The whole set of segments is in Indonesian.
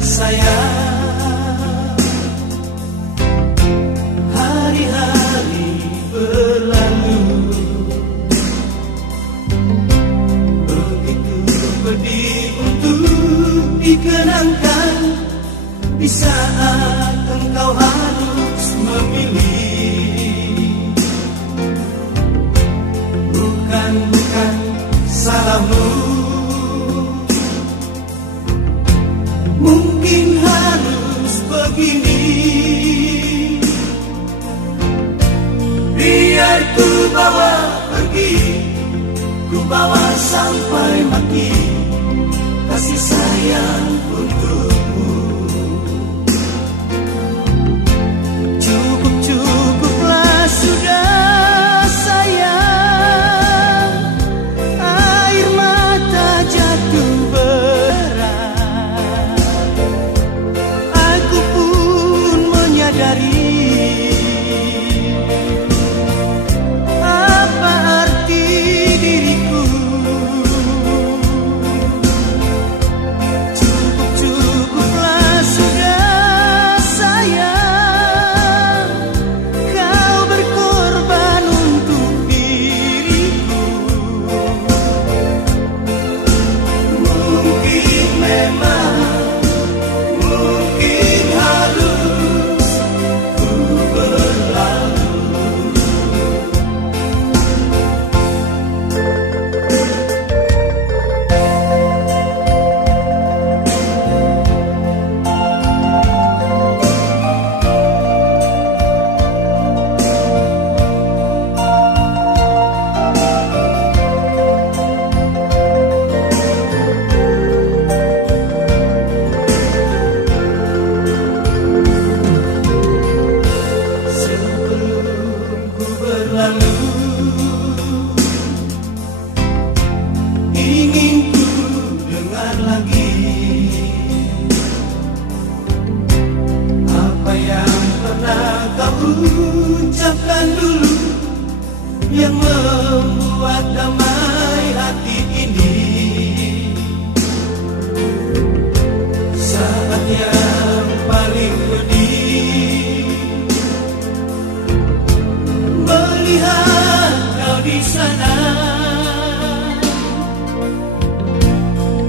sayang, hari-hari berlalu, begitu pedih untuk dikenangkan di saat engkau harus memilih. Bukan salahmu, mungkin harus begini. Biar ku bawa pergi, ku bawa sampai mati kasih sayang untukmu. Cukup-cukuplah sudah sayang, air mata jatuh berat. Aku pun menyadari apa arti diriku. Cukup-cukuplah sudah sayang, kau berkorban untuk diriku. Mungkin memang, mungkin harus ku berlalu. Sebelum ku berlalu, ingin ku dengar lagi apa yang pernah kau ucapkan dulu, yang membuat damai hati ini. Saat yang paling pedih, melihat kau di sana,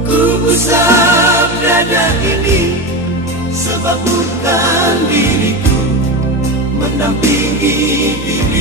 ku usap dada ini, sebab bukan diriku mendampingi diri.